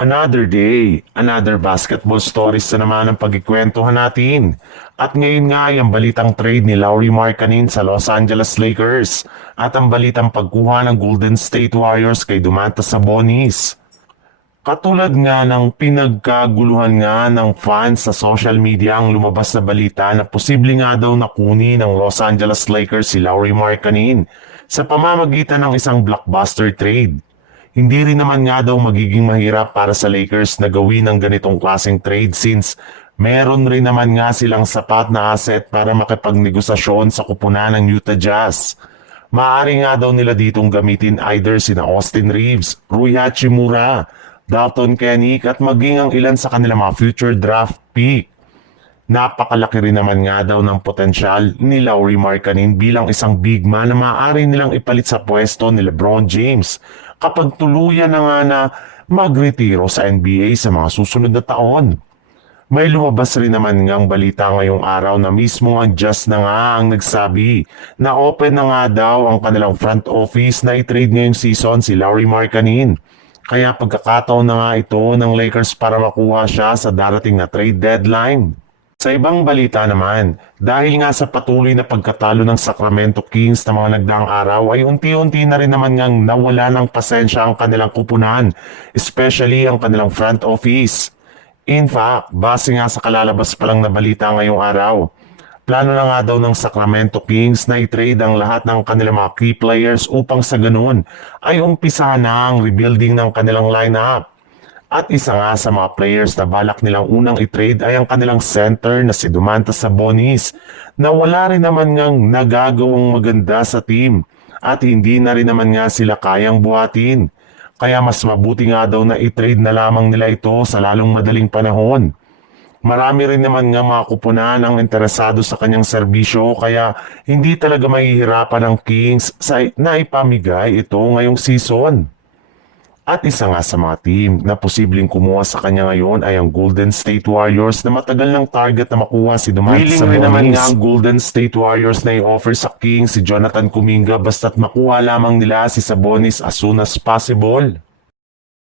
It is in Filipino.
Another day, another basketball stories na naman ang pagkikwentuhan natin. At ngayon nga ay ang balitang trade ni Lauri Markkanen sa Los Angeles Lakers at ang balitang pagkuha ng Golden State Warriors kay Domantas Sabonis. Katulad nga ng pinagkaguluhan nga ng fans sa social media ang lumabas na balita na posible nga daw nakunin ng Los Angeles Lakers si Lauri Markkanen sa pamamagitan ng isang blockbuster trade. Hindi rin naman nga daw magiging mahirap para sa Lakers na gawin ng ganitong klaseng trade since meron rin naman nga silang sapat na asset para makipagnegosasyon sa kupunan ng Utah Jazz. Maaari nga daw nila ditong gamitin either sina Austin Reeves, Rui Hachimura, Dalton Kenick at maging ang ilan sa kanilang mga future draft pick. Napakalaki rin naman nga daw ng potensyal ni Lauri Markkanen bilang isang big man na maaari nilang ipalit sa pwesto ni LeBron James kapag tuluyan na nga na magretiro sa NBA sa mga susunod na taon. May lumabas rin naman ngang balita ngayong araw na mismo ang Jazz na nga ang nagsabi na open na nga daw ang kanilang front office na i-trade ngayong season si Lauri Markkanen. Kaya pagkakataon na nga ito ng Lakers para makuha siya sa darating na trade deadline. Sa ibang balita naman, dahil nga sa patuloy na pagkatalo ng Sacramento Kings na mga nagdaang araw ay unti-unti na rin naman ngang nawala ng pasensya ang kanilang kupunan, especially ang kanilang front office. In fact, base nga sa kalalabas pa lang na balita ngayong araw, plano na nga daw ng Sacramento Kings na i-trade ang lahat ng kanilang mga key players upang sa ganun ay umpisahan na ang rebuilding ng kanilang lineup. At isa nga sa mga players na balak nilang unang i-trade ay ang kanilang center na si Domantas Sabonis na wala rin naman ngang nagagawang maganda sa team at hindi na rin naman nga sila kayang buhatin. Kaya mas mabuti nga daw na i-trade na lamang nila ito sa lalong madaling panahon. Marami rin naman nga mga kupunan ang interesado sa kanyang serbisyo kaya hindi talaga mahihirapan ng Kings na ipamigay ito ngayong season. At isa nga sa mga team na posibleng kumuha sa kanya ngayon ay ang Golden State Warriors na matagal ng target na makuha si Domantas Sabonis. Willing rin naman nga ang Golden State Warriors na i-offer sa Kings si Jonathan Kuminga basta't makuha lamang nila si Sabonis as soon as possible.